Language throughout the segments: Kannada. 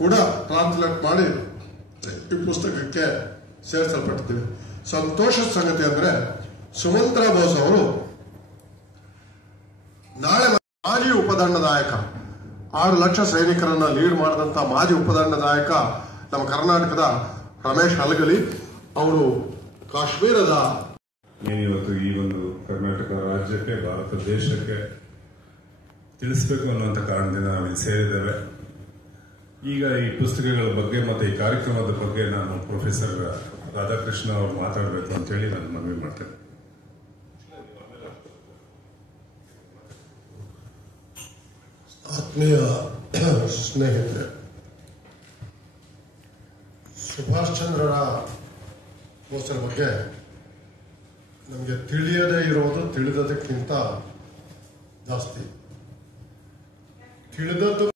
ಕೂಡ ಟ್ರಾನ್ಸ್ಲೇಟ್ ಮಾಡಿ ಈ ಪುಸ್ತಕಕ್ಕೆ ಸೇರಿಸಲ್ಪಟ್ಟಿದ್ದೀವಿ. ಸಂತೋಷದ ಸಂಗತಿ ಅಂದರೆ ಸುಮಂತ್ರ ಬೋಸ್ ಅವರು ನಾಳೆ ಮಾಜಿ ಉಪದಂಡನಾಯಕ 6 ಲಕ್ಷ ಸೈನಿಕರನ್ನ ಲೀಡ್ ಮಾಡಿದಂತ ಮಾಜಿ ಉಪದಂಡನಾಯಕ ನಮ್ಮ ಕರ್ನಾಟಕದ ರಮೇಶ್ ಹಲಗಲಿ ಅವರು ಕಾಶ್ಮೀರದ ಇವತ್ತು ಈ ಒಂದು ಕರ್ನಾಟಕ ರಾಜ್ಯಕ್ಕೆ ಭಾರತ ದೇಶಕ್ಕೆ ತಿಳಿಸಬೇಕು ಅನ್ನುವಂಥ ಕಾರಣದಿಂದ ನಾವು ಇಲ್ಲಿ ಸೇರಿದ್ದೇವೆ. ಈಗ ಈ ಪುಸ್ತಕಗಳ ಬಗ್ಗೆ ಮತ್ತೆ ಈ ಕಾರ್ಯಕ್ರಮದ ಬಗ್ಗೆ ನಾನು ಪ್ರೊಫೆಸರ್ ರಾಧಾಕೃಷ್ಣ ಅವರು ಮಾತಾಡಬೇಕು ಅಂತೇಳಿ ನಾನು ಮನವಿ ಮಾಡ್ತೇನೆ. ಆತ್ಮೀಯ ಸ್ನೇಹಿತರೆ, ಸುಭಾಷ್ ಚಂದ್ರರ ಬೋಸರ ಬಗ್ಗೆ ನಮಗೆ ತಿಳಿಯದೇ ಇರೋದು ತಿಳಿದದಕ್ಕಿಂತ ಜಾಸ್ತಿ. ತಿಳಿದದ್ದು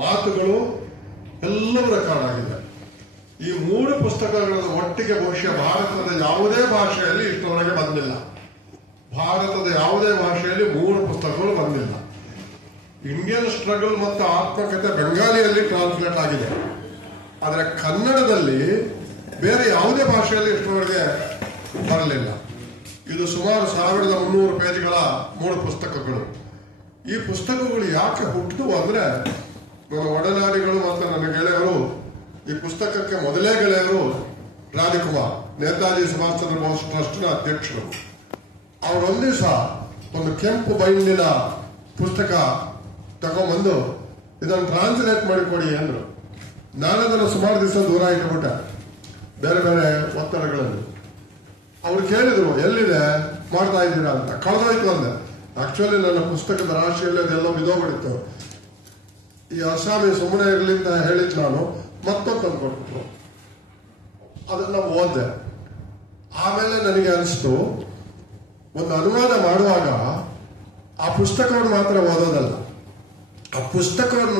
ಮಾತುಗಳು ಎಲ್ಲವೂ ರೆಕಾರ್ಡ್ ಆಗಿದೆ. ಈ 3 ಪುಸ್ತಕಗಳನ್ನು ಒಟ್ಟಿಗೆ ಬಹುಶಃ ಭಾರತದ ಯಾವುದೇ ಭಾಷೆಯಲ್ಲಿ ಇಷ್ಟರವರೆಗೆ ಬಂದಿಲ್ಲ. ಭಾರತದ ಯಾವುದೇ ಭಾಷೆಯಲ್ಲಿ 3 ಪುಸ್ತಕಗಳು ಬಂದಿಲ್ಲ. ಇಂಡಿಯನ್ ಸ್ಟ್ರಗಲ್ ಮತ್ತು ಆತ್ಮಕಥೆ ಬೆಂಗಾಲಿಯಲ್ಲಿ ಟ್ರಾನ್ಸ್ಲೇಟ್ ಆಗಿದೆ, ಆದರೆ ಕನ್ನಡದಲ್ಲಿ ಬೇರೆ ಯಾವುದೇ ಭಾಷೆಯಲ್ಲಿ ಇಷ್ಟರವರೆಗೆ ಬರಲಿಲ್ಲ. ಇದು ಸುಮಾರು 1300 ಪೇಜ್ಗಳ 3 ಪುಸ್ತಕಗಳು. ಈ ಪುಸ್ತಕಗಳು ಯಾಕೆ ಹುಟ್ಟಿದವು ಅಂದ್ರೆ, ನನ್ನ ಒಡನಾಡಿಗಳು ಮತ್ತು ನನ್ನ ಗೆಳೆಯರು, ಈ ಪುಸ್ತಕಕ್ಕೆ ಮೊದಲೇ ಗೆಳೆಯರು ರಾಜಕುಮಾರ್, ನೇತಾಜಿ ಸುಭಾಷ್ ಚಂದ್ರ ಬೋಸ್ ಟ್ರಸ್ಟ್ನ ಅಧ್ಯಕ್ಷರು. ಅವರೊಂದು ದಿವಸ ಒಂದು ಕೆಂಪು ಬೈಂಡಿನ ಪುಸ್ತಕ ತಗೊಂಡ್ಬಂದು ಇದನ್ನು ಟ್ರಾನ್ಸ್ಲೇಟ್ ಮಾಡಿಕೊಡಿ ಅಂದ್ರು. ನಾನದನ್ನು ಸುಮಾರು ದಿವಸ ದೂರ ಇಟ್ಬಿಟ್ಟೆ, ಬೇರೆ ಬೇರೆ ಒತ್ತಡಗಳಲ್ಲಿ. ಅವ್ರು ಕೇಳಿದ್ರು, ಎಲ್ಲಿದೆ, ಮಾಡ್ತಾ ಇದ್ದೀರಾ ಅಂತ. ಕಳೆದೋಯ್ತು ಅಂದೆ. ಆಕ್ಚುಲಿ ನನ್ನ ಪುಸ್ತಕದ ರಾಶಿಯಲ್ಲಿ ಅದೆಲ್ಲ ಬಿದೋಗ್ಬಿಡಿತ್ತು. ಈ ಅಸ್ಸಾಮಿ ಸುಮ್ಮನೆ ಇರಲಿ ಅಂತ ಹೇಳಿದ್ ನಾನು, ಮತ್ತೊಂದು ತಂದ್ಕೊಟ್ಬಿಟ್ರು. ಅದನ್ನ ಓದ್ದೆ. ಆಮೇಲೆ ನನಗೆ ಅನಿಸ್ತು, ಒಂದು ಅನುವಾದ ಮಾಡುವಾಗ ಆ ಪುಸ್ತಕವನ್ನು ಮಾತ್ರ ಓದೋದಲ್ಲ, ಆ ಪುಸ್ತಕವನ್ನು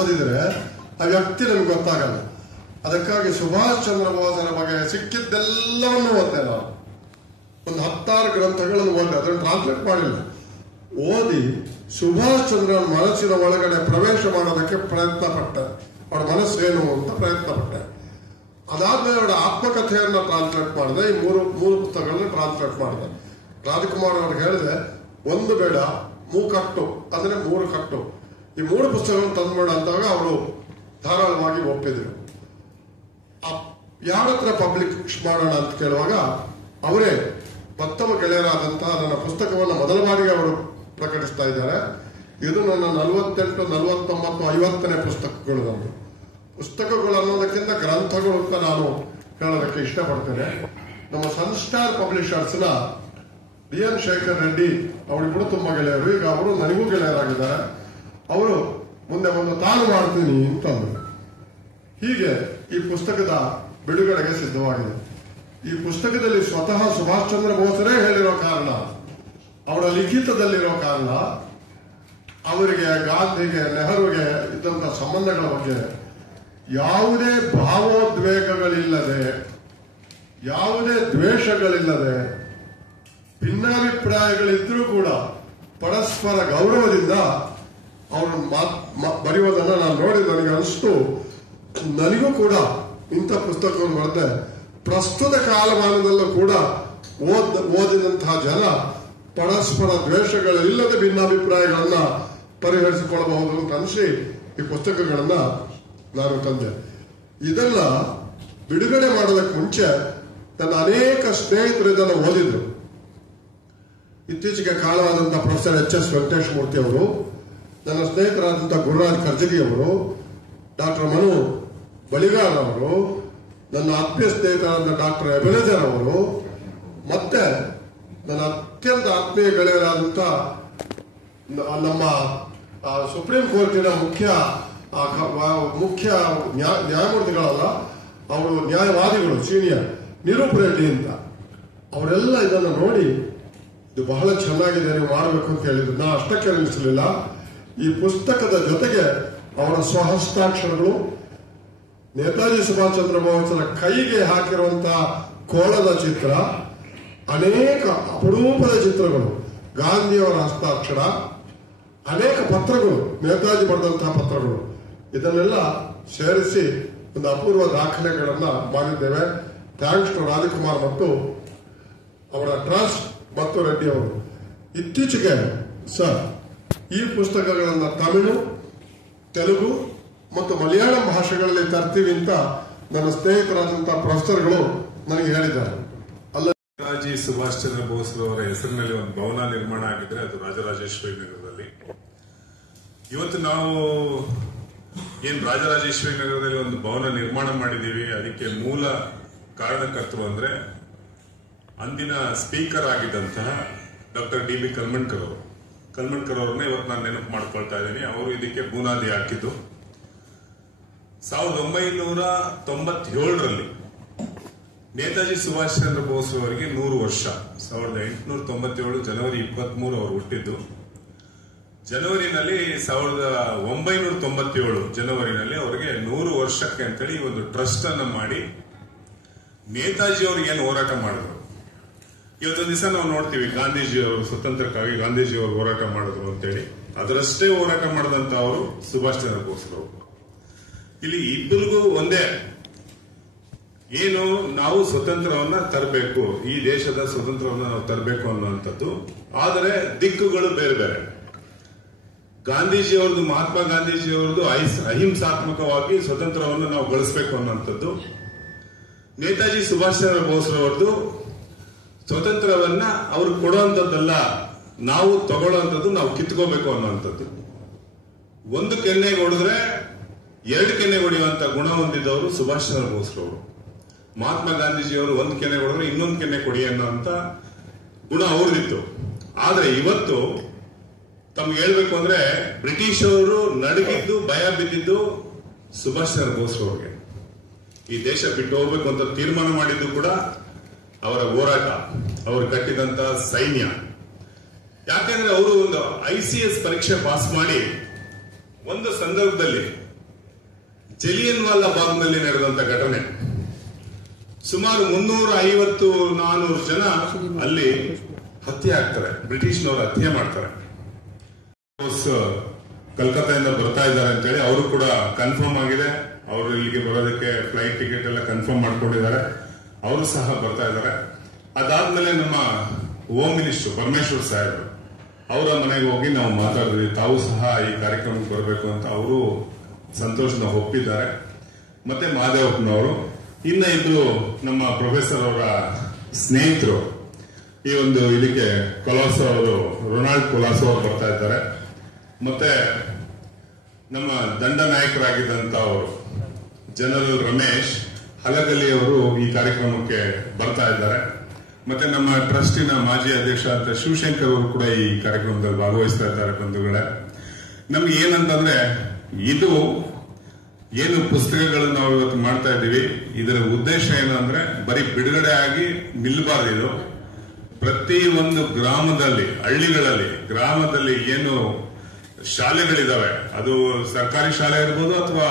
ಓದಿದ್ರೆ ಆ ವ್ಯಕ್ತಿ ನನಗೆ ಗೊತ್ತಾಗಲ್ಲ. ಅದಕ್ಕಾಗಿ ಸುಭಾಷ್ ಚಂದ್ರ ಬೋಸರ ಬಗ್ಗೆ ಸಿಕ್ಕಿದ್ದೆಲ್ಲವನ್ನು ಓದ್ದೆ. ನಾನು ಒಂದು 10 ಗ್ರಂಥಗಳನ್ನು ಓದಿದೆ, ಅದನ್ನು ಟ್ರಾನ್ಸ್ಲೇಟ್ ಮಾಡಿಲ್ಲ. ಓದಿ ಸುಭಾಷ್ ಚಂದ್ರನ ಮನಸ್ಸಿನ ಒಳಗಡೆ ಪ್ರವೇಶ ಮಾಡೋದಕ್ಕೆ ಪ್ರಯತ್ನ ಪಟ್ಟೆ. ಅವರ ಮನಸ್ಸೇನು ಅಂತ ಪ್ರಯತ್ನ ಪಟ್ಟೆ. ಅದಾದ್ಮೇಲೆ ಅವರ ಆತ್ಮಕಥೆಯನ್ನ ಟ್ರಾನ್ಸ್ಲೇಟ್ ಮಾಡಿದೆ. ಈ ಮೂರು ಪುಸ್ತಕಗಳನ್ನು ಟ್ರಾನ್ಸ್ಲೇಟ್ ಮಾಡಿದೆ. ರಾಜಕುಮಾರ್ ಅವ್ರಿಗೆ ಹೇಳಿದೆ, ಒಂದು ಬೇಡ 3 ಕಟ್ಟು, ಅಂದ್ರೆ 3 ಕಟ್ಟು, ಈ 3 ಪುಸ್ತಕಗಳನ್ನು ತಂದ್ಬೇಡ ಅಂದಾಗ ಅವರು ಧಾರಾಳವಾಗಿ ಒಪ್ಪಿದ್ರು. ಯಾರ ಹತ್ರ ಪಬ್ಲಿಷ್ ಮಾಡೋಣ ಅಂತ ಕೇಳುವಾಗ ಅವರೇ ಮತ್ತೊಬ್ಬ ಗೆಳೆಯರಾದಂತಹ ನನ್ನ ಪುಸ್ತಕವನ್ನು ಮೊದಲ ಬಾರಿಗೆ ಅವರು ಪ್ರಕಟಿಸ್ತಾ ಇದ್ದಾರೆ. ಇದು ನನ್ನ 48, 49, 50ನೇ ಪುಸ್ತಕಗಳು. ನಮ್ದು ಪುಸ್ತಕಗಳು ಅನ್ನೋದಕ್ಕಿಂತ ಗ್ರಂಥಗಳು ಅಂತ ನಾನು ಹೇಳೋದಕ್ಕೆ ಇಷ್ಟಪಡ್ತೇನೆ. ನಮ್ಮ ಸನ್ಸ್ಟಾರ್ ಪಬ್ಲಿಷರ್ಸ್ನ DN ಶೇಖರ್ ರೆಡ್ಡಿ ಅವರಿಬ್ಬರು ತುಂಬಾ ಗೆಳೆಯರು. ಈಗ ಅವರು ನನಗೂ ಗೆಳೆಯರಾಗಿದ್ದಾರೆ. ಅವರು ಮುಂದೆ ಒಂದು ತಾನು ಮಾಡ್ತೀನಿ ಅಂತಂದ್ರು. ಹೀಗೆ ಈ ಪುಸ್ತಕದ ಬಿಡುಗಡೆಗೆ ಸಿದ್ಧವಾಗಿದೆ. ಈ ಪುಸ್ತಕದಲ್ಲಿ ಸ್ವತಃ ಸುಭಾಷ್ ಚಂದ್ರ ಬೋಸರೇ ಹೇಳಿರೋ ಕಾರಣ, ಅವರ ಲಿಖಿತದಲ್ಲಿರೋ ಕಾರಣ, ಅವರಿಗೆ, ಗಾಂಧಿಗೆ, ನೆಹರುಗೆ ಇದ್ದಂತಹ ಸಂಬಂಧಗಳ ಬಗ್ಗೆ ಯಾವುದೇ ಭಾವೋದ್ವೇಗಗಳಿಲ್ಲದೆ, ಯಾವುದೇ ದ್ವೇಷಗಳಿಲ್ಲದೆ, ಭಿನ್ನಾಭಿಪ್ರಾಯಗಳಿದ್ರೂ ಕೂಡ ಪರಸ್ಪರ ಗೌರವದಿಂದ ಅವರು ಬರೆಯುವುದನ್ನು ನಾನು ನೋಡಿ ನನಗೆ ಅನಿಸ್ತು, ನನಗೂ ಕೂಡ ಇಂಥ ಪುಸ್ತಕವನ್ನು ಬರೆದೆ ಪ್ರಸ್ತುತ ಕಾಲಮಾನದಲ್ಲೂ ಕೂಡ ಓದಿದಂತಹ ಜನ ಪರಸ್ಪರ ದ್ವೇಷಗಳಿಲ್ಲದೆ ಭಿನ್ನಾಭಿಪ್ರಾಯಗಳನ್ನ ಪರಿಹರಿಸಿಕೊಳ್ಳಬಹುದು ಅಂತ ಅನಿಸಿ ಈ ಪುಸ್ತಕಗಳನ್ನ ನಾನು ತಂದೆ. ಇದನ್ನ ಬಿಡುಗಡೆ ಮಾಡೋದಕ್ಕೆ ಮುಂಚೆ ನನ್ನ ಅನೇಕ ಸ್ನೇಹಿತರು ಇದನ್ನು ಓದಿದ್ರು. ಇತ್ತೀಚೆಗೆ ಕಾಲವಾದಂತಹ ಪ್ರೊಫೆಸರ್ HS ವೆಂಕಟೇಶ್ ಮೂರ್ತಿ ಅವರು, ನನ್ನ ಸ್ನೇಹಿತರಾದಂತಹ ಗುರುರಾಜ್ ಕರ್ಜಗಿ ಅವರು, ಡಾಕ್ಟರ್ ಮನು ಬಳಿಗಾರ್ ಅವರು, ನನ್ನ ಆತ್ಮೀಯ ಸ್ನೇಹಿತರಾದ ಡಾಕ್ಟರ್ ಎಬೆನೆಜರ್ ಅವರು, ಮತ್ತೆ ನನ್ನ ಅತ್ಯಂತ ಆತ್ಮೀಯ ಗೆಳೆಯರಾದಂಥ ನಮ್ಮ ಸುಪ್ರೀಂ ಕೋರ್ಟಿನ ಮುಖ್ಯ ನ್ಯಾಯಮೂರ್ತಿಗಳಲ್ಲ, ಅವರು ನ್ಯಾಯವಾದಿಗಳು, ಸೀನಿಯರ್ ನಿರೂಪ್ ರೆಡ್ಡಿ ಅಂತ, ಅವರೆಲ್ಲ ಇದನ್ನು ನೋಡಿ ಇದು ಬಹಳ ಚೆನ್ನಾಗಿದೆ, ನೀವು ಮಾಡಬೇಕು ಅಂತ ಹೇಳಿದ್ರು. ನಾ ಅಷ್ಟಕ್ಕೆ ನಿಲ್ಲಿಸಲಿಲ್ಲ. ಈ ಪುಸ್ತಕದ ಜೊತೆಗೆ ಅವರ ಸ್ವಹಸ್ತಾಕ್ಷರಗಳು, ನೇತಾಜಿ ಸುಭಾಷ್ ಚಂದ್ರ ಬೋಸರ ಕೈಗೆ ಹಾಕಿರುವಂತಹ ಕೋಳದ ಚಿತ್ರ, ಅನೇಕ ಅಪರೂಪದ ಚಿತ್ರಗಳು, ಗಾಂಧಿಯವರ ಹಸ್ತಾಕ್ಷರ, ಅನೇಕ ಪತ್ರಗಳು, ನೇತಾಜಿ ಬರೆದಂತಹ ಪತ್ರಗಳು, ಇದನ್ನೆಲ್ಲ ಸೇರಿಸಿ ಒಂದು ಅಪೂರ್ವ ದಾಖಲೆಗಳನ್ನ ಮಾಡಿದ್ದೇವೆ. ಥ್ಯಾಂಕ್ಸ್ ಟು ರಾಜಕುಮಾರ್ ಮತ್ತು ಅವರ ಟ್ರಸ್ಟ್ ಮತ್ತು ರೆಡ್ಡಿ ಅವರು. ಇತ್ತೀಚೆಗೆ ಸರ್ ಈ ಪುಸ್ತಕಗಳನ್ನು ತಮಿಳು, ತೆಲುಗು ಮತ್ತು ಮಲಯಾಳಂ ಭಾಷೆಗಳಲ್ಲಿ ತರ್ತೀವಿ ಅಂತ ನನ್ನ ಸ್ನೇಹಿತರಾದಂತಹ ಪ್ರೊಫೆಸರ್ಗಳು ನನಗೆ ಹೇಳಿದ್ದಾರೆ. ನೇತಾಜಿ ಸುಭಾಷ್ ಚಂದ್ರ ಬೋಸ್ ಅವರ ಹೆಸರಿನಲ್ಲಿ ಒಂದು ಭವನ ನಿರ್ಮಾಣ ಆಗಿದ್ರೆ ಅದು ರಾಜರಾಜೇಶ್ವರಿ ನಗರದಲ್ಲಿ. ಇವತ್ತು ನಾವು ರಾಜರಾಜೇಶ್ವರಿ ನಗರದಲ್ಲಿ ಒಂದು ಭವನ ನಿರ್ಮಾಣ ಮಾಡಿದ್ದೀವಿ. ಅದಕ್ಕೆ ಮೂಲ ಕಾರಣಕರ್ತರು ಅಂದ್ರೆ ಅಂದಿನ ಸ್ಪೀಕರ್ ಆಗಿದ್ದಂತಹ ಡಾಕ್ಟರ್ DB ಕಲ್ಮಣ್ಕರ್ ಅವರು. ಕಲ್ಮಣ್ಕರ್ ಅವ್ರನ್ನ ಇವತ್ತು ನಾನು ನೆನಪು ಮಾಡ್ಕೊಳ್ತಾ ಇದ್ದೀನಿ. ಅವರು ಇದಕ್ಕೆ ಬುನಾದಿ ಹಾಕಿದ್ದು 1997ರಲ್ಲಿ. ನೇತಾಜಿ ಸುಭಾಷ್ ಚಂದ್ರ ಬೋಸ್ ಅವರಿಗೆ 100 ವರ್ಷ. 1897 ಜನವರಿ 23 ಅವರು ಹುಟ್ಟಿದ್ದು. ಜನವರಿನಲ್ಲಿ 1997 ಜನವರಿನಲ್ಲಿ ಅವರಿಗೆ 100 ವರ್ಷಕ್ಕೆ ಅಂತೇಳಿ ಒಂದು ಟ್ರಸ್ಟ್ ಅನ್ನು ಮಾಡಿ ನೇತಾಜಿ ಅವರು ಏನು ಹೋರಾಟ ಮಾಡಿದ್ರು. ಇವತ್ತೊಂದು ದಿವಸ ನಾವು ನೋಡ್ತೀವಿ ಗಾಂಧೀಜಿ ಅವರು ಸ್ವತಂತ್ರಕ್ಕಾಗಿ ಗಾಂಧೀಜಿ ಅವರು ಹೋರಾಟ ಮಾಡಿದ್ರು ಅಂತೇಳಿ, ಅದರಷ್ಟೇ ಹೋರಾಟ ಮಾಡಿದಂತ ಅವರು ಸುಭಾಷ್ ಚಂದ್ರ ಬೋಸ್ ಅವರು. ಇಲ್ಲಿ ಇಬ್ಬರಿಗೂ ಒಂದೇ, ಏನು ನಾವು ಸ್ವತಂತ್ರವನ್ನ ತರಬೇಕು, ಈ ದೇಶದ ಸ್ವತಂತ್ರವನ್ನ ನಾವು ತರಬೇಕು ಅನ್ನುವಂಥದ್ದು. ಆದರೆ ದಿಕ್ಕುಗಳು ಬೇರೆ ಬೇರೆ. ಗಾಂಧೀಜಿ ಅವ್ರದ್ದು, ಮಹಾತ್ಮ ಗಾಂಧೀಜಿ ಅವ್ರದ್ದು ಅಹಿಂಸಾತ್ಮಕವಾಗಿ ಸ್ವತಂತ್ರವನ್ನು ನಾವು ಗಳಿಸಬೇಕು ಅನ್ನುವಂಥದ್ದು. ನೇತಾಜಿ ಸುಭಾಷ್ ಚಂದ್ರ ಬೋಸ್ ಅವರದ್ದು ಸ್ವತಂತ್ರವನ್ನ ಅವ್ರು ಕೊಡುವಂಥದ್ದಲ್ಲ, ನಾವು ತಗೊಳ್ಳುವಂಥದ್ದು, ನಾವು ಕಿತ್ಕೋಬೇಕು ಅನ್ನುವಂಥದ್ದು. ಒಂದು ಕೆನ್ನೆಗೆ ಹೊಡೆದ್ರೆ 2 ಕೆನ್ನೆ ಹೊಡೆಯುವಂತ ಗುಣ ಹೊಂದಿದ್ದವರು ಸುಭಾಷ್ ಚಂದ್ರ ಬೋಸ್ ಅವರು. ಮಹಾತ್ಮ ಗಾಂಧೀಜಿಯವರು 1 ಕೆನ್ನೆ ಹೊಡೆದ್ರೆ ಇನ್ನೊಂದು ಕೆನ್ನೆ ಕೊಡಿ ಅನ್ನೋಂತ ಗುಣ ಅವ್ರದಿತ್ತು. ಆದ್ರೆ ಇವತ್ತು ತಮ್ಗೆ ಹೇಳ್ಬೇಕು ಅಂದ್ರೆ ಬ್ರಿಟಿಷ್ ಅವರು ನಡುಗಿದ್ದು, ಭಯ ಬಿದ್ದಿದ್ದು ಸುಭಾಷ್ ಚಂದ್ರ ಬೋಸ್ ಅವ್ರಿಗೆ. ಈ ದೇಶ ಬಿಟ್ಟು ಹೋಗ್ಬೇಕು ಅಂತ ತೀರ್ಮಾನ ಮಾಡಿದ್ದು ಕೂಡ ಅವರ ಹೋರಾಟ, ಅವರು ಕಟ್ಟಿದಂತ ಸೈನ್ಯ. ಯಾಕೆಂದ್ರೆ ಅವರು ಒಂದು ICS ಪರೀಕ್ಷೆ ಪಾಸ್ ಮಾಡಿ ಒಂದು ಸಂದರ್ಭದಲ್ಲಿ ಜಲಿಯನ್ ವಾಲಾ ಬಾಗ್ನಲ್ಲಿ ನಡೆದಂತ ಘಟನೆ, ಸುಮಾರು 350-400 ಜನ ಅಲ್ಲಿ ಹತ್ಯೆ ಆಗ್ತಾರೆ, ಬ್ರಿಟಿಷ್ನವರು ಹತ್ಯೆ ಮಾಡ್ತಾರೆ. ಕಲ್ಕತ್ತಾದಿಂದ ಬರ್ತಾ ಇದ್ದಾರೆ ಅಂತೇಳಿ ಅವರು ಕೂಡ ಕನ್ಫರ್ಮ್ ಆಗಿದೆ. ಅವರು ಇಲ್ಲಿಗೆ ಬರೋದಕ್ಕೆ ಫ್ಲೈಟ್ ಟಿಕೆಟ್ ಎಲ್ಲ ಕನ್ಫರ್ಮ್ ಮಾಡ್ಕೊಂಡಿದ್ದಾರೆ, ಅವರು ಸಹ ಬರ್ತಾ ಇದ್ದಾರೆ. ಅದಾದ್ಮೇಲೆ ನಮ್ಮ ಹೋಮ್ ಮಿನಿಸ್ಟರ್ ಪರಮೇಶ್ವರ್ ಸಾಹೇಬ್ ಅವರ ಮನೆಗೆ ಹೋಗಿ ನಾವು ಮಾತಾಡಿದ್ವಿ, ತಾವು ಸಹ ಈ ಕಾರ್ಯಕ್ರಮಕ್ಕೆ ಬರಬೇಕು ಅಂತ ಅವರು ಸಂತೋಷನ ಒಪ್ಪಿದ್ದಾರೆ. ಮತ್ತೆ ಮಹಾದೇವಪ್ಪನವರು, ಇನ್ನ ಇಬ್ರು ನಮ್ಮ ಪ್ರೊಫೆಸರ್ ಅವರ ಸ್ನೇಹಿತರು ಈ ಒಂದು ಇದಕ್ಕೆ ಕೊಲಾಸೋ ಅವರು, ರೊನಾಲ್ಡ್ ಕೊಲಾಸೋ ಅವರು ಬರ್ತಾ ಇದ್ದಾರೆ. ಮತ್ತೆ ನಮ್ಮ ದಂಡ ನಾಯಕರಾಗಿದ್ದಂತ ಅವರು ಜನರಲ್ ರಮೇಶ್ ಹಲಗಲಿ ಅವರು ಈ ಕಾರ್ಯಕ್ರಮಕ್ಕೆ ಬರ್ತಾ ಇದ್ದಾರೆ. ಮತ್ತೆ ನಮ್ಮ ಟ್ರಸ್ಟಿನ ಮಾಜಿ ಅಧ್ಯಕ್ಷ ಅಂತ ಶಿವಶಂಕರ್ ಅವರು ಕೂಡ ಈ ಕಾರ್ಯಕ್ರಮದಲ್ಲಿ ಭಾಗವಹಿಸ್ತಾ ಇದ್ದಾರೆ. ಬಂಧುಗಳೇ, ನಮ್ಗೆ ಏನಂತಂದ್ರೆ, ಇದು ಏನು ಪುಸ್ತಕಗಳನ್ನು ನಾವು ಇವತ್ತು ಮಾಡ್ತಾ ಇದ್ದೀವಿ, ಇದರ ಉದ್ದೇಶ ಏನು ಅಂದ್ರೆ ಬರೀ ಬಿಡುಗಡೆ ಆಗಿ ನಿಲ್ಲಬಾರ್ದು. ಇದು ಪ್ರತಿ ಒಂದು ಗ್ರಾಮದಲ್ಲಿ, ಹಳ್ಳಿಗಳಲ್ಲಿ, ಗ್ರಾಮದಲ್ಲಿ ಏನು ಶಾಲೆಗಳಿದಾವೆ, ಅದು ಸರ್ಕಾರಿ ಶಾಲೆ ಇರ್ಬೋದು ಅಥವಾ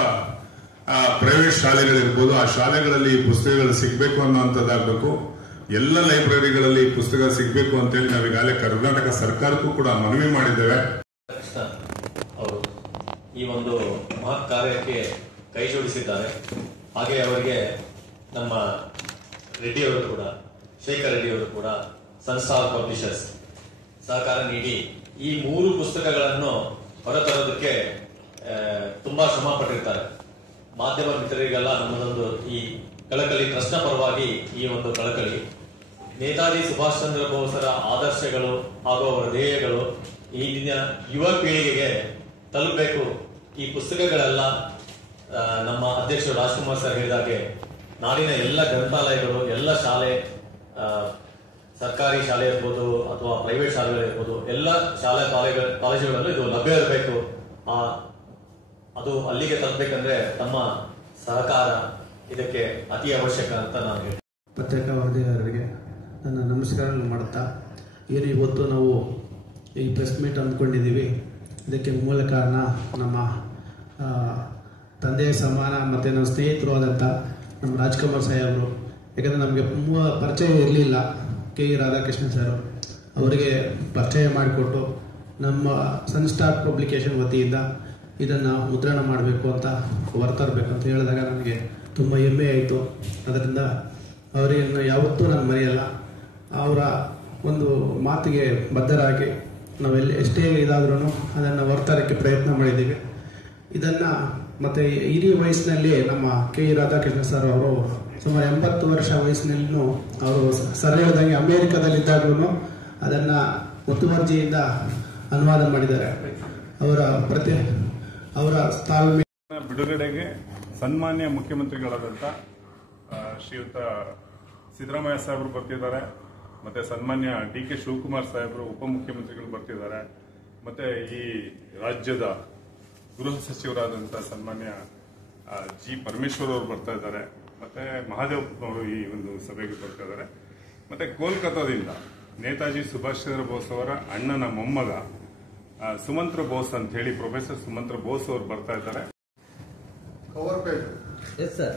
ಪ್ರೈವೇಟ್ ಶಾಲೆಗಳಿರ್ಬೋದು, ಆ ಶಾಲೆಗಳಲ್ಲಿ ಈ ಪುಸ್ತಕಗಳು ಸಿಗ್ಬೇಕು ಅನ್ನೋಂಥದ್ದಾಗಬೇಕು. ಎಲ್ಲ ಲೈಬ್ರರಿಗಳಲ್ಲಿ ಈ ಪುಸ್ತಕ ಸಿಗ್ಬೇಕು ಅಂತೇಳಿ ನಾವು ಈಗಾಗಲೇ ಕರ್ನಾಟಕ ಸರ್ಕಾರಕ್ಕೂ ಕೂಡ ಮನವಿ ಮಾಡಿದ್ದೇವೆ. ಅವರು ಈ ಒಂದು ಮಹತ್ ಕಾರ್ಯಕ್ಕೆ ಕೈ ಜೋಡಿಸಿದ್ದಾರೆ. ಹಾಗೆ ಅವರಿಗೆ ನಮ್ಮ ರೆಡ್ಡಿಯವರು ಕೂಡ, ಶೇಖರ್ ರೆಡ್ಡಿಯವರು ಕೂಡ ಸನ್ಸ್ಟಾರ್ ಪಬ್ಲಿಷರ್ಸ್ ಸಹಕಾರ ನೀಡಿ ಈ 3 ಪುಸ್ತಕಗಳನ್ನು ಹೊರತರೋದಕ್ಕೆ ತುಂಬಾ ಶ್ರಮ ಪಟ್ಟಿರ್ತಾರೆ. ಮಾಧ್ಯಮ ಮಿತ್ರರಿಗೆಲ್ಲ ನಮ್ಮದೊಂದು ಈ ಕಳಕಳಿ, ಟ್ರಸ್ಟ್ನ ಪರವಾಗಿ ಈ ಒಂದು ಕಳಕಳಿ. ನೇತಾಜಿ ಸುಭಾಷ್ ಚಂದ್ರ ಬೋಸರ ಆದರ್ಶಗಳು ಹಾಗೂ ಅವರ ಧ್ಯೇಯಗಳು ಈ ದಿನ ಯುವ ಪೀಳಿಗೆಗೆ ತಲುಪಬೇಕು. ಈ ಪುಸ್ತಕಗಳೆಲ್ಲ ನಮ್ಮ ಅಧ್ಯಕ್ಷರು ರಾಜ್ಕುಮಾರ್ ಸರ್ ಹೇಳಿದಾಗೆ ನಾಡಿನ ಎಲ್ಲ ಗ್ರಂಥಾಲಯಗಳು, ಎಲ್ಲ ಶಾಲೆ, ಸರ್ಕಾರಿ ಶಾಲೆ ಇರ್ಬೋದು ಅಥವಾ ಪ್ರೈವೇಟ್ ಶಾಲೆಗಳಿರ್ಬೋದು, ಎಲ್ಲ ಶಾಲೆ ಕಾಲೇಜುಗಳಲ್ಲೂ ಇದು ಲಭ್ಯ ಇರಬೇಕು. ಅದು ಅಲ್ಲಿಗೆ ತಲುಪಬೇಕಂದ್ರೆ ತಮ್ಮ ಸಹಕಾರ ಇದಕ್ಕೆ ಅತಿ ಅವಶ್ಯಕ ಅಂತ ನಾನು ಹೇಳ್ತೀನಿ. ಪತ್ರಿಕಾ ವರದಿಗಾರರಿಗೆ ನನ್ನ ನಮಸ್ಕಾರಗಳು ಮಾಡುತ್ತಾ, ಏನು ಇವತ್ತು ನಾವು ಈ ಪ್ರೆಸ್ ಮೀಟ್ ಅಂದ್ಕೊಂಡಿದ್ದೀವಿ, ಇದಕ್ಕೆ ಮೂಲ ಕಾರಣ ನಮ್ಮ ತಂದೆಯ ಸಮಾನ ಮತ್ತು ನಮ್ಮ ಸ್ನೇಹಿತರು ಆದಂಥ ನಮ್ಮ ರಾಜ್ಕುಮಾರ್ ಸಾಹೇಬರು. ಯಾಕಂದರೆ ನಮಗೆ ಪರಿಚಯ ಇರಲಿಲ್ಲ. ಕೆ ರಾಧಾಕೃಷ್ಣ ಸರ್ ಅವರಿಗೆ ಪರಿಚಯ ಮಾಡಿಕೊಟ್ಟು ನಮ್ಮ ಸನ್ಸ್ಟಾರ್ ಪಬ್ಲಿಕೇಶನ್ ವತಿಯಿಂದ ಇದನ್ನು ಮುದ್ರಣ ಮಾಡಬೇಕು ಅಂತ ಹೊರತರಬೇಕು ಅಂತ ಹೇಳಿದಾಗ ನನಗೆ ತುಂಬ ಹೆಮ್ಮೆ ಆಯಿತು. ಅದರಿಂದ ಅವರನ್ನು ಯಾವತ್ತೂ ನಾನು ಮರೆಯಲ್ಲ. ಅವರ ಒಂದು ಮಾತಿಗೆ ಬದ್ಧರಾಗಿ ನಾವೆಲ್ಲಿ ಎಷ್ಟೇ ಇದಾದ್ರೂ ಅದನ್ನು ಹೊರತರಕ್ಕೆ ಪ್ರಯತ್ನ ಮಾಡಿದ್ದೀವಿ. ಇದನ್ನು ಮತ್ತು ಹಿರಿಯ ವಯಸ್ಸಿನಲ್ಲಿ ನಮ್ಮ ಕೆ ರಾಧಾಕೃಷ್ಣ ಸರ್ ಅವರು ಸುಮಾರು 80 ವರ್ಷ ವಯಸ್ಸಿನಲ್ಲೂ ಅವರು ಸರ್ ಹೇಳಿದಂಗೆ ಅಮೇರಿಕಾದಲ್ಲಿದ್ದಾಗಲೂ ಅದನ್ನು ಮುತುವರ್ಜಿಯಿಂದ ಅನುವಾದ ಮಾಡಿದ್ದಾರೆ. ಅವರ ತಾಳ್ಮೆ ಬಿಡುಗಡೆಗೆ ಸನ್ಮಾನ್ಯ ಮುಖ್ಯಮಂತ್ರಿಗಳಾದಂಥ ಶ್ರೀಯುತ ಸಿದ್ದರಾಮಯ್ಯ ಸಾಹೇಬರು ಬರ್ತಿದ್ದಾರೆ. ಮತ್ತೆ ಸನ್ಮಾನ್ಯ DK ಶಿವಕುಮಾರ್ ಸಾಹೇಬರು ಉಪಮುಖ್ಯಮಂತ್ರಿಗಳು ಬರ್ತಿದ್ದಾರೆ. ಮತ್ತೆ ಈ ರಾಜ್ಯದ ಗೃಹ ಸಚಿವರಾದಂಥ ಸನ್ಮಾನ್ಯ G ಪರಮೇಶ್ವರ್ ಅವರು ಬರ್ತಾ ಇದ್ದಾರೆ. ಮತ್ತೆ ಮಹಾದೇವಪ್ಪನವರು ಈ ಒಂದು ಸಭೆಗೆ ಬರ್ತಾ ಇದ್ದಾರೆ. ಮತ್ತೆ ಕೋಲ್ಕತ್ತಾದಿಂದ ನೇತಾಜಿ ಸುಭಾಷ್ ಚಂದ್ರ ಬೋಸ್ ಅವರ ಅಣ್ಣನ ಮೊಮ್ಮಗ ಸುಮಂತ್ರ ಬೋಸ್ ಅಂತ ಹೇಳಿ ಪ್ರೊಫೆಸರ್ ಸುಮಂತ್ರ ಬೋಸ್ ಅವರು ಬರ್ತಾ ಇದ್ದಾರೆ. Cover page yes sir.